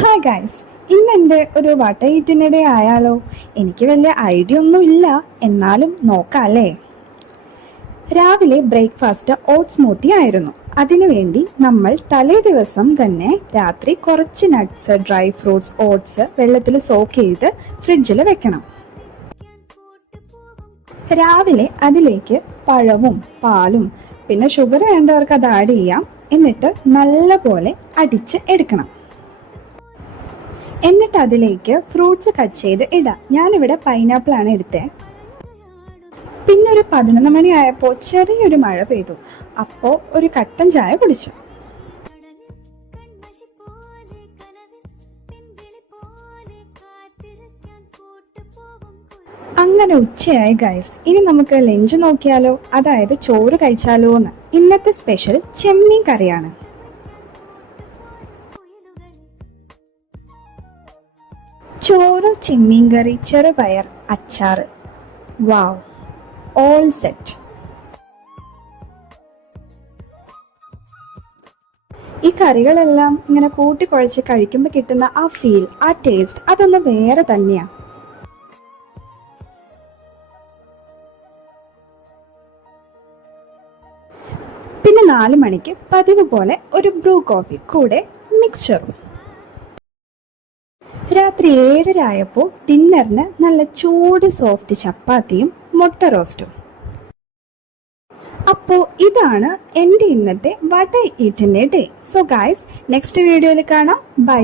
Hi guys, ഇന്ന് എൻ്റെ ഒരു വട്ട ഈറ്റിനിടെ ആയാലോ? എനിക്ക് വലിയ ഐഡിയ ഒന്നും ഇല്ല, എന്നാലും നോക്കാം അല്ലേ. രാവിലെ ബ്രേക്ക്ഫാസ്റ്റ് ഓട്സ് സ്മൂത്തി ആയിരുന്നു. അതിനുവേണ്ടി നമ്മൾ തലേ ദിവസം തന്നെ രാത്രി കുറച്ച് നട്ട്സ്, ഡ്രൈ ഫ്രൂട്ട്സ്, ഓട്സ് വെള്ളത്തിൽ സോക്ക് ചെയ്ത് ഫ്രിഡ്ജിൽ വെക്കണം. രാവിലെ അതിലേക്ക് പഴവും പാലും പിന്നെ ഷുഗർ വേണ്ടവർക്ക് അത് ആഡ് ചെയ്യാം. എന്നിട്ട് നല്ലപോലെ അടിച്ച് എടുക്കണം. എന്നിട്ട് അതിലേക്ക് ഫ്രൂട്ട്സ് കട്ട് ചെയ്ത് ഇടാം. ഞാനിവിടെ പൈനാപ്പിൾ ആണ് എടുത്തത്. പിന്നെ ഒരു 11 മണി ആയപ്പോൾ ചെറിയൊരു മഴ പെയ്തു. അപ്പോൾ ഒരു കട്ടൻ ചായ കുടിച്ചു. അങ്ങനെ ഉച്ചയായി ഗൈസ്. ഇനി നമുക്ക് ലഞ്ച് നോക്കിയാലോ, അതായത് ചോറ് കഴിച്ചാലോ എന്ന്. ഇന്നത്തെ സ്പെഷ്യൽ ചെമ്മീൻ കറിയാണ്. ചോറ്, ചെമ്മീൻ കറി, ചെറുപയർ, അച്ചാറ്. വാവ്, ഓൾ സെറ്റ്. ഈ കറികളെല്ലാം ഇങ്ങനെ കൂട്ടിക്കുഴച്ച് കഴിക്കുമ്പോൾ കിട്ടുന്ന ആ ഫീൽ, ആ ടേസ്റ്റ്, അതൊന്ന് വേറെ തന്നെയാ. പിന്നെ 4 മണിക്ക് പതിവ് പോലെ ഒരു ബ്രൂ കോഫി, കൂടെ മിക്സ്ചറും. രാത്രി 7:30 ആയപ്പോൾ ഡിന്നറിന് നല്ല ചൂട് സോഫ്റ്റ് ചപ്പാത്തിയും മുട്ട റോസ്റ്റും. അപ്പോൾ ഇതാണ് എൻ്റെ ഇന്നത്തെ വട ഈറ്റിൻ്റെ ഡേ. സോ ഗൈസ്, നെക്സ്റ്റ് വീഡിയോയിൽ കാണാം. ബൈ.